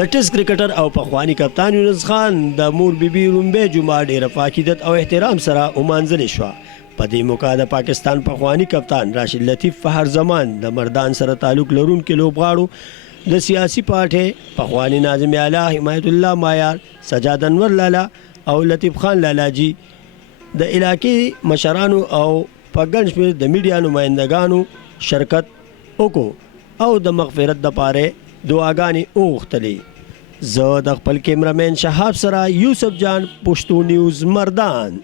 د ټیسټ کرکټر او پخوانی کپتان یونس خان د مور بیبي رومبه جمعه ډیره په عقیدت او احترام سره ومانځلې شوه. په دې موقع د پاکستان پخوانی کپتان راشد لطیف فخر زمان د مردان سره تعلق لرونکو لوبغاړو د سیاسي پارټي پخوانی ناظم اعلی حمایت الله مایار سجاد انور لالا او لطیف خان لالاجی د علاقې مشرانو او په ګڼ شمېر د میډیا نمایندګانو شرکت وکړو او د مغفرت دپاره دعاګانې وغوښتلې. زه د خپل کیمرامین شهاب سره یوسف جان پښتو نیوز مردان.